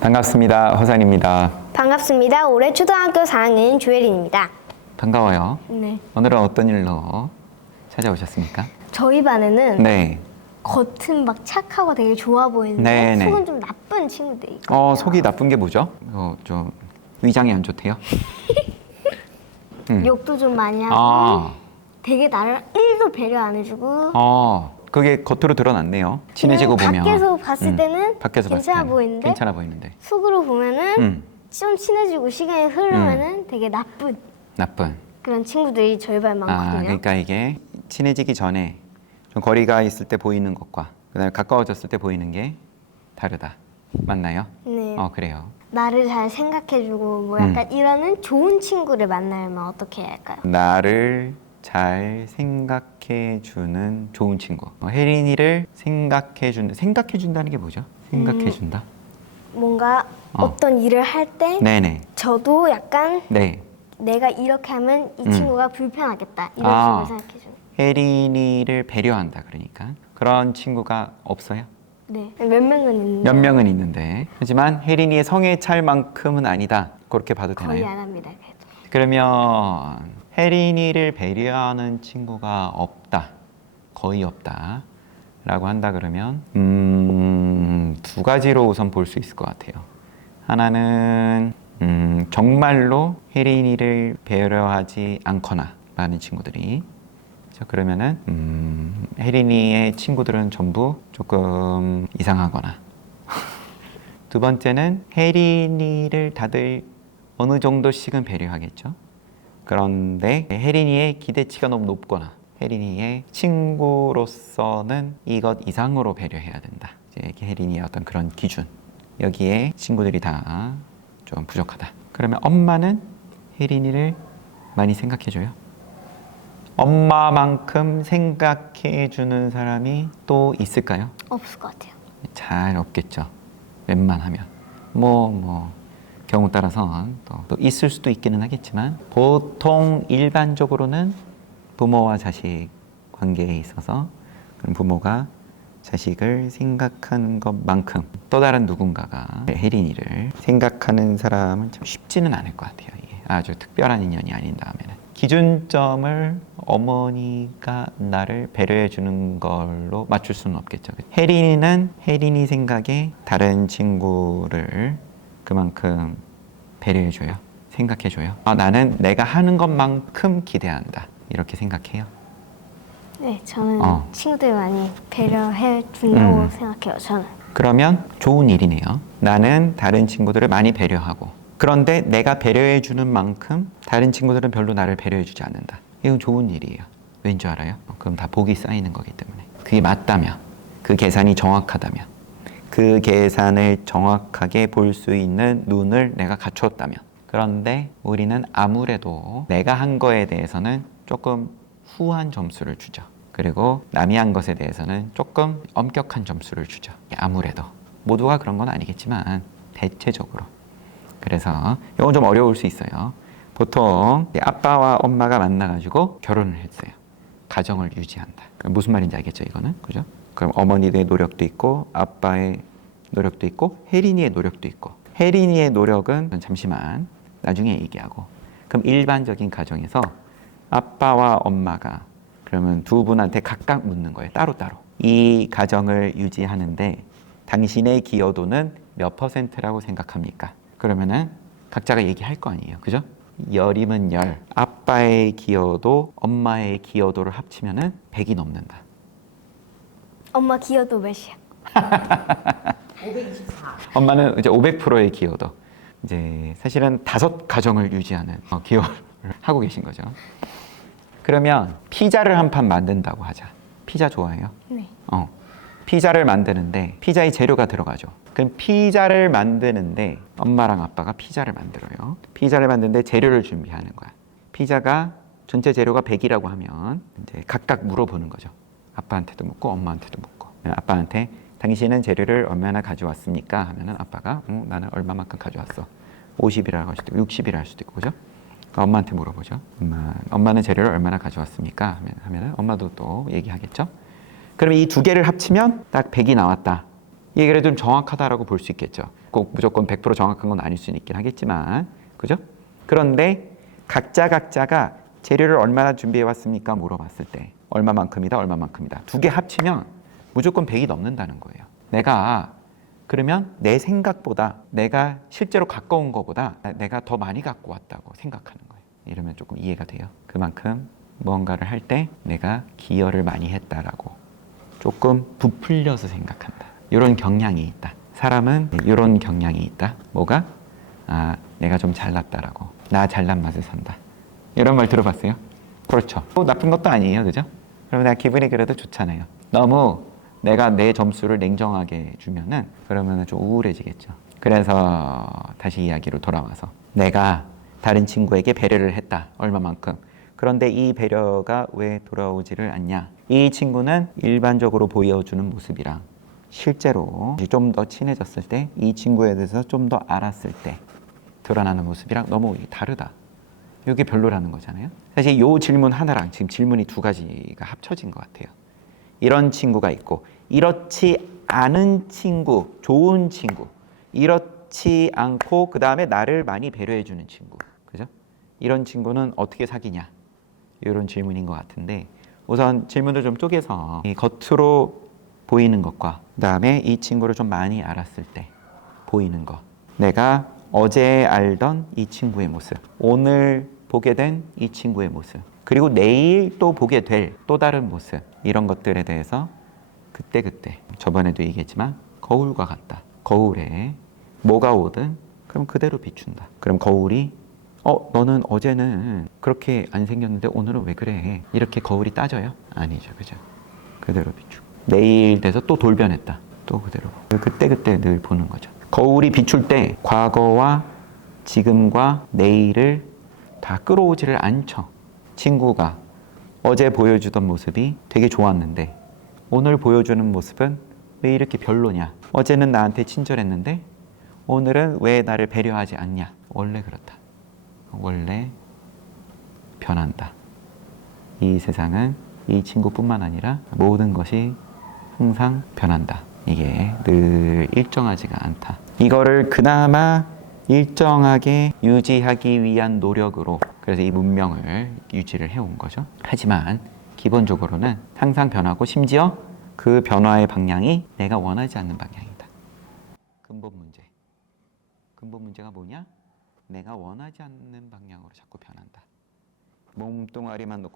반갑습니다. 허산입니다. 반갑습니다. 올해 초등학교 4학년 조혜린입니다. 반가워요. 네. 오늘은 어떤 일로 찾아오셨습니까? 저희 반에는 네. 겉은 막 착하고 되게 좋아 보이는데 네네. 속은 좀 나쁜 친구들이 있거든요. 속이 나쁜 게 뭐죠? 좀 위장이 안 좋대요. 욕도 좀 많이 하고 아, 되게 나를 1도 배려 안 해주고 그게 겉으로 드러났네요. 친해지고 그냥 보면. 밖에서 봤을 때는 밖에서 봤을 괜찮아 때는 보이는데 괜찮아 보이는데. 속으로 보면은 음, 좀 친해지고 시간이 흐르면은 되게 나쁜 나쁜. 그런 친구들이 저희 반 많거든요. 그러니까 이게 친해지기 전에 좀 거리가 있을 때 보이는 것과 그다음에 가까워졌을 때 보이는 게 다르다. 맞나요? 네. 그래요. 나를 잘 생각해주고 뭐 약간 이러는 좋은 친구를 만나려면 어떻게 해야 할까요? 나를 잘 생각해 주는 좋은 친구. 혜린이를 생각해 준다는 게 뭐죠? 생각해 준다. 뭔가 어떤 일을 할 때 네네. 저도 약간 네. 내가 이렇게 하면 이 친구가 불편하겠다 이런 아. 식으로 생각해주는. 혜린이를 배려한다 그러니까 그런 친구가 없어요? 네. 몇 명은 있는데 몇 명은 있는데 하지만 혜린이의 성에 찰 만큼은 아니다. 그렇게 봐도 거의 되나요? 안 합니다. 그래도. 그러면 혜린이를 배려하는 친구가 없다. 거의 없다. 라고 한다 그러면 두 가지로 우선 볼 수 있을 것 같아요. 하나는 정말로 혜린이를 배려하지 않거나 많은 친구들이 그러면은 혜린이의 친구들은 전부 조금 이상하거나 두 번째는 혜린이를 다들 어느 정도씩은 배려하겠죠. 그런데 혜린이의 기대치가 너무 높거나 혜린이의 친구로서는 이것 이상으로 배려해야 된다. 이제 혜린이의 어떤 그런 기준 여기에 친구들이 다 좀 부족하다. 그러면 엄마는 혜린이를 많이 생각해줘요. 엄마만큼 생각해주는 사람이 또 있을까요? 없을 것 같아요. 잘 없겠죠. 웬만하면 경우 따라서 또 있을 수도 있기는 하겠지만 보통 일반적으로는 부모와 자식 관계에 있어서 그런 부모가 자식을 생각하는 것만큼 또 다른 누군가가 혜린이를 생각하는 사람은 참 쉽지는 않을 것 같아요. 이게 아주 특별한 인연이 아닌 다음에는 기준점을 어머니가 나를 배려해 주는 걸로 맞출 수는 없겠죠. 혜린이는 혜린이 생각에 다른 친구를 그만큼 배려해 줘요. 생각해 줘요. 나는 내가 하는 것만큼 기대한다. 이렇게 생각해요. 네, 저는 어. 친구들 많이 배려해 준다고 생각해요. 저는. 그러면 좋은 일이네요. 나는 다른 친구들을 많이 배려하고 그런데 내가 배려해 주는 만큼 다른 친구들은 별로 나를 배려해 주지 않는다. 이건 좋은 일이에요. 왠지 알아요? 그럼 다 복이 쌓이는 거기 때문에. 그게 맞다면, 그 계산이 정확하다면, 그 계산을 정확하게 볼 수 있는 눈을 내가 갖추었다면. 그런데 우리는 아무래도 내가 한 거에 대해서는 조금 후한 점수를 주죠. 그리고 남이 한 것에 대해서는 조금 엄격한 점수를 주죠. 아무래도. 모두가 그런 건 아니겠지만 대체적으로. 그래서 이건 좀 어려울 수 있어요. 보통 아빠와 엄마가 만나가지고 결혼을 했어요. 가정을 유지한다. 무슨 말인지 알겠죠, 이거는? 그죠? 그럼 어머니의 노력도 있고 아빠의 노력도 있고 혜린이의 노력도 있고 혜린이의 노력은 잠시만 나중에 얘기하고 그럼 일반적인 가정에서 아빠와 엄마가 그러면 두 분한테 각각 묻는 거예요. 따로따로. 이 가정을 유지하는데 당신의 기여도는 몇 %라고 생각합니까? 그러면은 각자가 얘기할 거 아니에요. 그죠? 10이면 10. 아빠의 기여도, 엄마의 기여도를 합치면은 100이 넘는다. 엄마 기여도 몇이야? 524. 엄마는 이제 500%의 기여도. 이제 사실은 5 가정을 유지하는 기여를 하고 계신 거죠. 그러면 피자를 한 판 만든다고 하자. 피자 좋아해요? 네. 피자를 만드는데 피자의 재료가 들어가죠. 그럼 피자를 만드는데 엄마랑 아빠가 피자를 만들어요. 피자를 만드는데 재료를 준비하는 거야. 피자가 전체 재료가 100이라고 하면 이제 각각 물어보는 거죠. 아빠한테도 묻고 엄마한테도 묻고. 아빠한테 당신은 재료를 얼마나 가져왔습니까? 하면은 아빠가 나는 얼마만큼 가져왔어. 50이라고 할 수도 있고 60이라 할 수도 있고 그죠? 그러니까 엄마한테 물어보죠. 엄마는 재료를 얼마나 가져왔습니까? 하면은 엄마도 또 얘기하겠죠. 그럼 이 두 개를 합치면 딱 100이 나왔다. 이 얘기를 좀 정확하다라고 볼 수 있겠죠. 꼭 무조건 100% 정확한 건 아닐 수는 있긴 하겠지만, 그죠? 그런데 각자가 재료를 얼마나 준비해 왔습니까? 물어봤을 때 얼마만큼이다, 얼마만큼이다. 두 개 합치면 무조건 100이 넘는다는 거예요. 내가 그러면 내 생각보다 내가 실제로 가까운 것보다 내가 더 많이 갖고 왔다고 생각하는 거예요. 이러면 조금 이해가 돼요. 그만큼 뭔가를 할 때 내가 기여를 많이 했다라고 조금 부풀려서 생각한다. 이런 경향이 있다. 사람은 이런 경향이 있다. 뭐가? 내가 좀 잘났다라고. 나 잘난 맛을 산다. 이런 말 들어봤어요? 그렇죠. 나쁜 것도 아니에요. 그죠? 그러면 나 기분이 그래도 좋잖아요. 너무 내가 내 점수를 냉정하게 주면은 그러면은 좀 우울해지겠죠. 그래서 다시 이야기로 돌아와서 내가 다른 친구에게 배려를 했다. 얼마만큼. 그런데 이 배려가 왜 돌아오지를 않냐? 이 친구는 일반적으로 보여주는 모습이랑 실제로 좀 더 친해졌을 때 이 친구에 대해서 좀 더 알았을 때 드러나는 모습이랑 너무 다르다. 이게 별로라는 거잖아요. 사실 이 질문 하나랑 지금 질문이 두 가지가 합쳐진 것 같아요. 이런 친구가 있고 이렇지 않은 친구, 좋은 친구, 이렇지 않고 그 다음에 나를 많이 배려해주는 친구, 그죠? 이런 친구는 어떻게 사귀냐? 이런 질문인 것 같은데 우선 질문을 좀 쪼개서 이 겉으로 보이는 것과 그 다음에 이 친구를 좀 많이 알았을 때 보이는 것, 내가 어제 알던 이 친구의 모습, 오늘 보게 된 이 친구의 모습, 그리고 내일 또 보게 될 또 다른 모습, 이런 것들에 대해서 그때 저번에도 얘기했지만 거울과 같다. 거울에 뭐가 오든 그럼 그대로 비춘다. 그럼 거울이 너는 어제는 그렇게 안 생겼는데 오늘은 왜 그래? 이렇게 거울이 따져요? 아니죠. 그죠? 그대로 비추고 내일 돼서 또 돌변했다. 또 그대로 그때 늘 보는 거죠. 거울이 비출 때 과거와 지금과 내일을 다 끌어오지를 않죠. 친구가 어제 보여주던 모습이 되게 좋았는데 오늘 보여주는 모습은 왜 이렇게 별로냐? 어제는 나한테 친절했는데 오늘은 왜 나를 배려하지 않냐? 원래 그렇다. 원래 변한다. 이 세상은 이 친구뿐만 아니라 모든 것이 항상 변한다. 이게 늘 일정하지가 않다. 이거를 그나마 일정하게 유지하기 위한 노력으로 그래서 이 문명을 유지를 해온 거죠. 하지만 기본적으로는 항상 변하고 심지어 그 변화의 방향이 내가 원하지 않는 방향이다. 근본 문제. 근본 문제가 뭐냐? 내가 원하지 않는 방향으로 자꾸 변한다. 몸뚱아리만 놓고